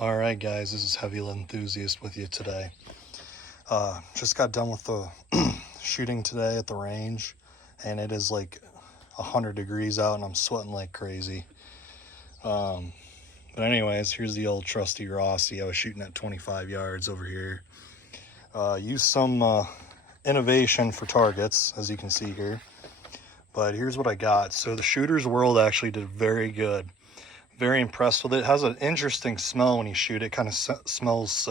All right, guys, this is Heavy Enthusiast with you today. Just got done with the shooting today at the range, and it is like 100 degrees out, and I'm sweating like crazy. But anyways, here's the old trusty Rossi. I was shooting at 25 yards over here. Used some innovation for targets, as you can see here. But here's what I got. So the Shooter's World actually did very good. Very impressed with it. It has an interesting smell when you shoot it. Kind of smells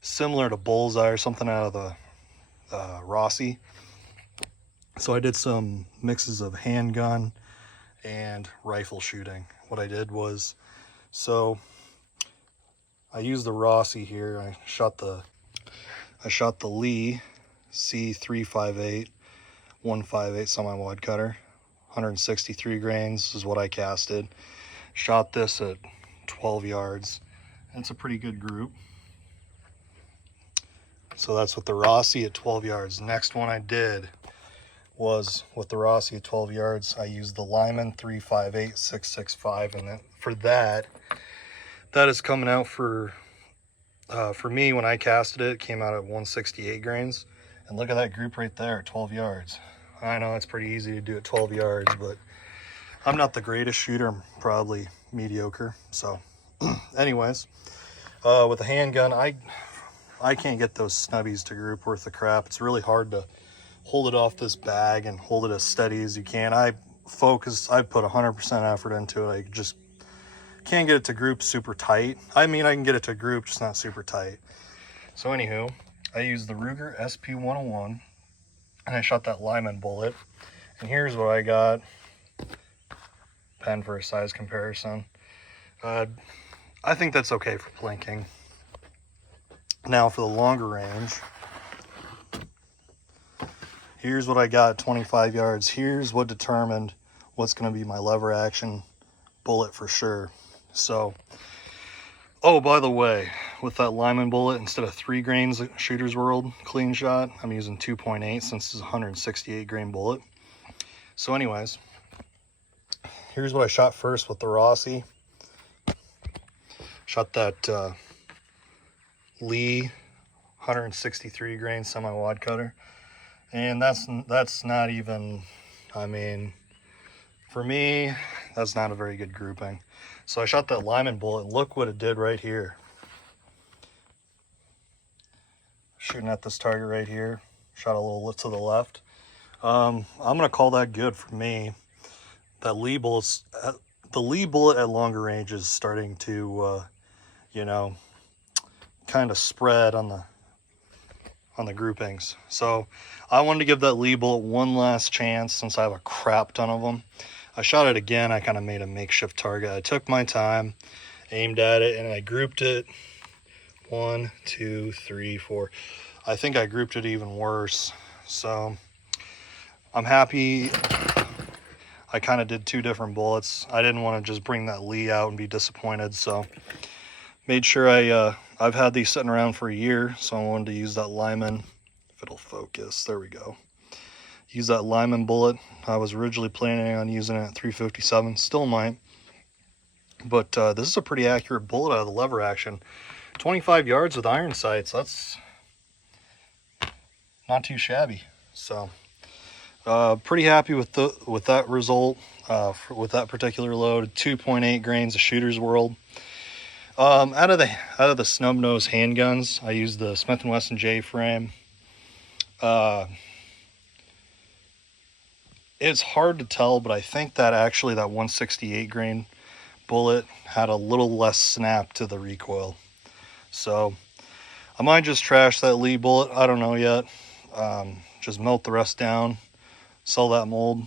similar to Bullseye or something out of the Rossi. So I did some mixes of handgun and rifle shooting. What I did was, so I used the Rossi here. I shot the Lee C358 158 semi-wide cutter. 163 grains is what I casted. Shot this at 12 yards. It's a pretty good group. So that's with the Rossi at 12 yards. Next one I did was with the Rossi at 12 yards. I used the Lyman 358 665, and then for that is coming out for me when I casted it, it came out at 168 grains. And look at that group right there at 12 yards. I know it's pretty easy to do at 12 yards, but I'm not the greatest shooter. I'm probably mediocre. So anyways, with a handgun, I can't get those snubbies to group worth of crap. It's really hard to hold it off this bag and hold it as steady as you can. I put 100% effort into it. I just can't get it to group super tight. I mean, I can get it to group, just not super tight. So anywho, I used the Ruger SP101, and I shot that Lyman bullet. And here's what I got. Pen for a size comparison. I think that's okay for plinking. Now for the longer range, here's what I got at 25 yards. Here's what determined what's going to be my lever action bullet for sure. So, oh, by the way, with that Lyman bullet, instead of 3 grains Shooter's World Cleanshot, I'm using 2.8 since it's a 168 grain bullet. So anyways, here's what I shot first with the Rossi. Shot that Lee 163 grain semi-wad cutter, and that's not even, I mean, for me, that's not a very good grouping. So I shot that Lyman bullet. Look what it did right here. Shooting at this target right here. Shot a little to the left. I'm gonna call that good for me. That Lee bullet's the Lee bullet at longer range is starting to kind of spread on the groupings. So I wanted to give that Lee bullet one last chance since I have a crap ton of them. I shot it again. I kind of made a makeshift target. I took my time, aimed at it, and I grouped it 1, 2, 3, 4. I think I grouped it even worse. So I'm happy I kind of did 2 different bullets. I didn't want to just bring that Lee out and be disappointed, so made sure I've had these sitting around for a year, so I wanted to use that Lyman. If it'll focus, there we go. Use that Lyman bullet. I was originally planning on using it at 357, still might, but this is a pretty accurate bullet out of the lever action. 25 yards with iron sights, that's not too shabby. So pretty happy with that result, with that particular load. 2.8 grains of Shooter's World. Out of the snub nose handguns, I used the Smith & Wesson J frame. It's hard to tell, but I think that actually that 168 grain bullet had a little less snap to the recoil. So I might just trash that Lee bullet. I don't know yet. Just melt the rest down, sell that mold.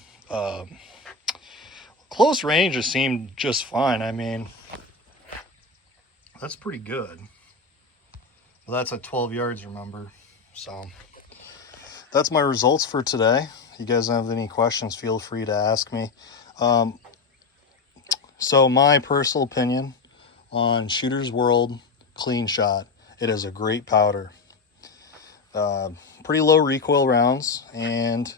Close range just seemed just fine. I mean, that's pretty good. Well, that's at 12 yards, remember. So that's my results for today. If you guys have any questions, feel free to ask me. So my personal opinion on Shooter's World Cleanshot, it is a great powder. Pretty low recoil rounds, and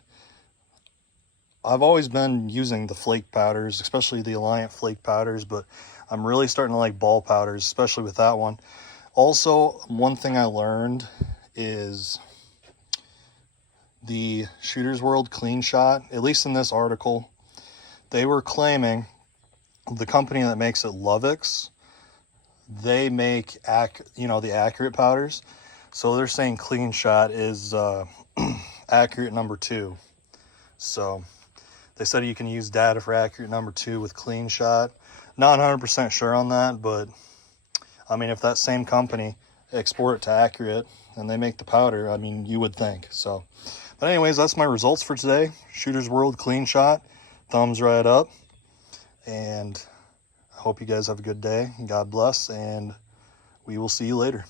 I've always been using the flake powders, especially the Alliant flake powders, but I'm really starting to like ball powders, especially with that one. Also, one thing I learned is the Shooter's World Cleanshot, at least in this article, they were claiming the company that makes it, Lovix, they make the accurate powders. So they're saying Cleanshot is accurate number 2. So they said you can use data for accurate number 2 with Cleanshot. Not 100% sure on that, but I mean, if that same company export it to accurate and they make the powder, I mean, you would think so. But anyways, that's my results for today. Shooter's World Cleanshot, thumbs right up. And I hope you guys have a good day. God bless, and we will see you later.